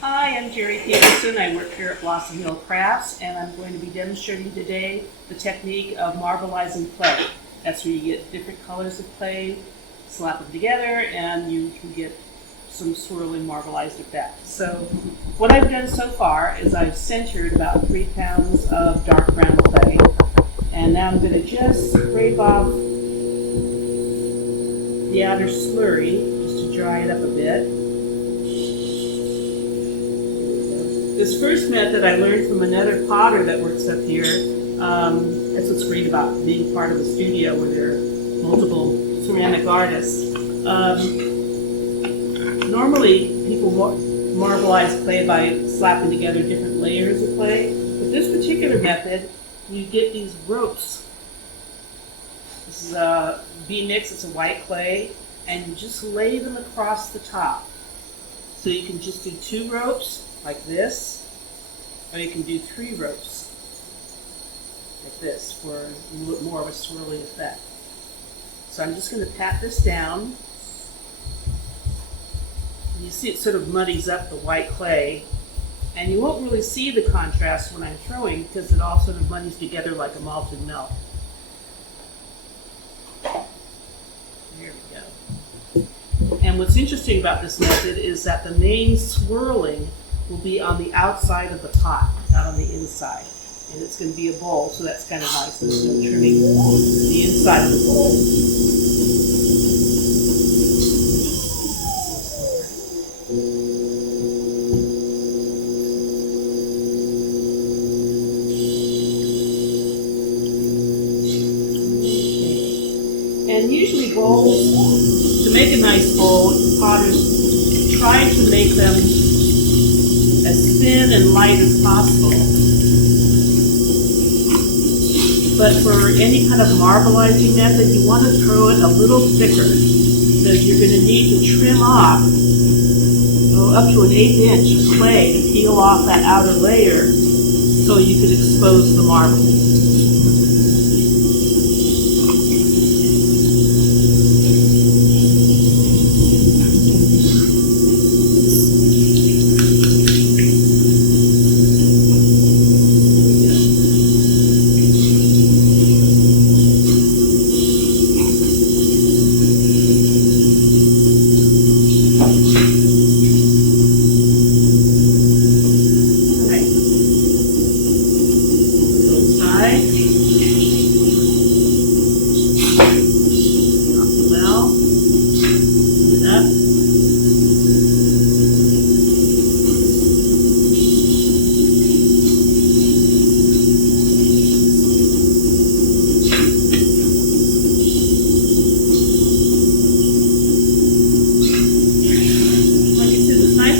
Hi, I'm Jerry Peterson. I work here at Blossom Hill Crafts, and I'm going to be demonstrating today the technique of marbleizing clay. That's where you get different colors of clay, slap them together, and you can get some swirling marbleized effect. So what I've done so far is I've centered about 3 pounds of dark brown clay, and now I'm going to just scrape off the outer slurry just to dry it up a bit. This first method I learned from another potter that works up here. That's what's great about being part of a studio where there are multiple ceramic artists. Normally, people marbleize clay by slapping together different layers of clay. But this particular method, you get these ropes. This is a B-mix, it's a white clay, and you just lay them across the top. So you can just do 2 ropes, like this, or you can do 3 ropes, like this, for more of a swirly effect. So I'm just going to pat this down. And you see it sort of muddies up the white clay, and you won't really see the contrast when I'm throwing because it all sort of muddies together like a malted milk. There we go. And what's interesting about this method is that the main swirling will be on the outside of the pot, not on the inside. And it's going to be a bowl, so that's kind of nice. There's no trimming the inside of the bowl. And usually bowls, to make a nice bowl, potters try to make them as thin and light as possible. But for any kind of marbleizing method, you want to throw it a little thicker because you're going to need to trim off up to an 1/8 inch of clay to peel off that outer layer so you can expose the marble.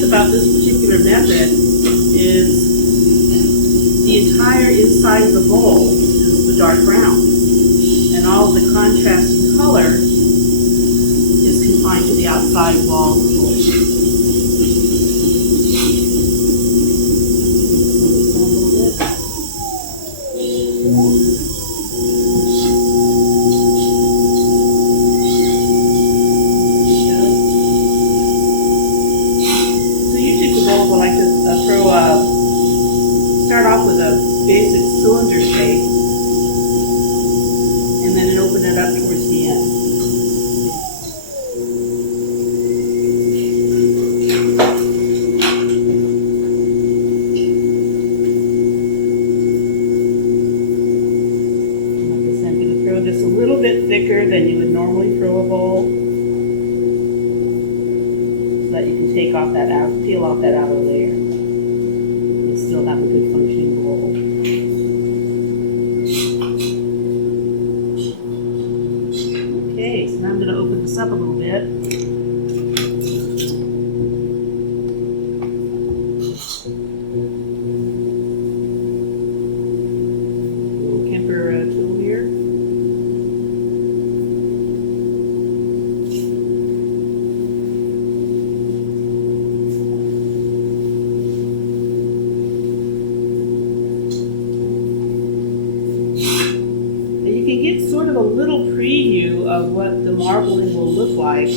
About this particular method is the entire inside of the bowl is the dark brown, and all of the contrasting color is confined to the outside wall of the bowl. Start off with a basic cylinder shape and then open it up towards the end. Like I said, I'm going to throw this a little bit thicker than you would normally throw a bowl so that you can peel off that outer layer. Still have a good functioning bowl. Okay, so now I'm going to open this up a little bit. Little Kemper tool here. Sort of a little preview of what the marbling will look like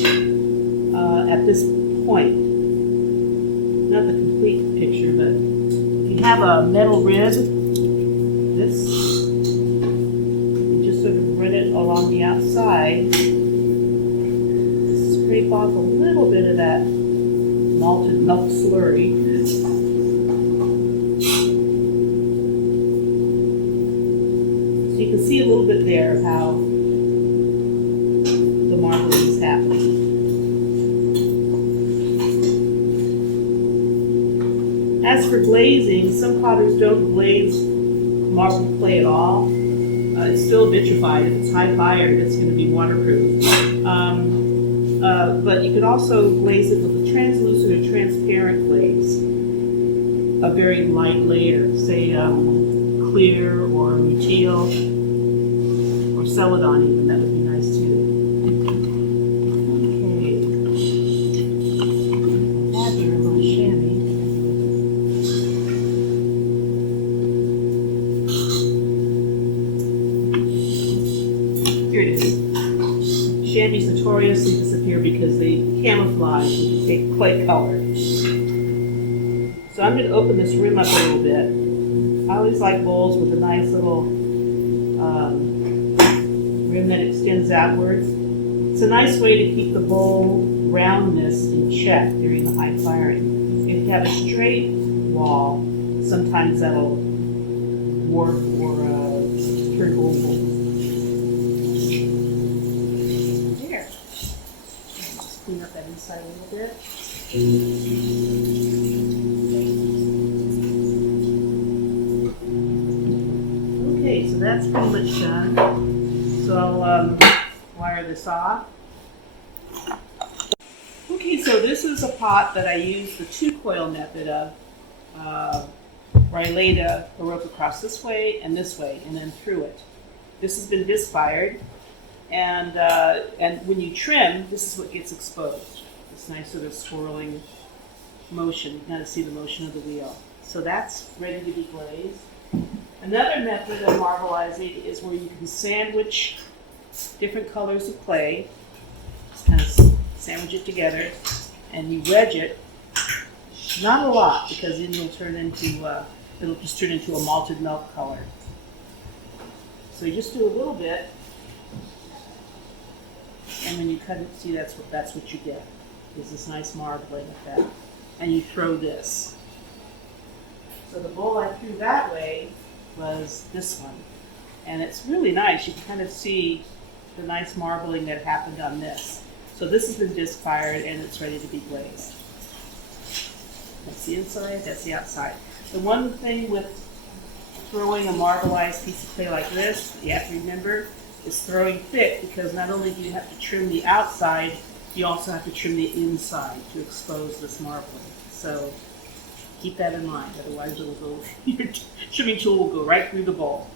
at this point. not the complete picture, but if you have a metal rib, this, you just sort of run it along the outside, scrape off a little bit of that malted milk slurry. So you can see a little bit there of how the marbling is happening. As for glazing, some potters don't glaze marble clay at all. It's still vitrified. If it's high fired, it's going to be waterproof. But you could also glaze it with a translucent or transparent glaze, a very light layer, say clear or rutile or celadon even. That would be nice too. Okay. Add your little chamois. Here it is. Chamois notoriously disappear because they camouflage when you take clay color. So I'm going to open this rim up a little bit. I always like bowls with a nice little rim that extends outwards. It's a nice way to keep the bowl roundness in check during the high firing. If you have a straight wall, sometimes that'll warp or turn oval. There. Just clean up that inside a little bit. Okay, so that's pretty much done. So I'll wire this off. Okay, so this is a pot that I use the 2-coil method of, where I laid a rope across this way and then through it. This has been disc fired, and when you trim, this is what gets exposed. This nice sort of swirling motion. You kind of see the motion of the wheel. So that's ready to be glazed. Another method of marbleizing is where you can sandwich different colors of clay. Just kind of sandwich it together, and you wedge it. Not a lot, because then it'll just turn into a malted milk color. So you just do a little bit, and when you cut it, see that's what you get. Is this nice marbling effect, and you throw this. So the bowl I threw that way was this one, and it's really nice. You can kind of see the nice marbling that happened on this. So this has been disc fired and it's ready to be glazed. That's the inside, that's the outside. The one thing with throwing a marbleized piece of clay like this, you have to remember, is throwing thick, because not only do you have to trim the outside, you also have to trim the inside to expose this marbling. So keep that in mind, otherwise it'll go, your trimming tool will go right through the bowl.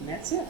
And that's it.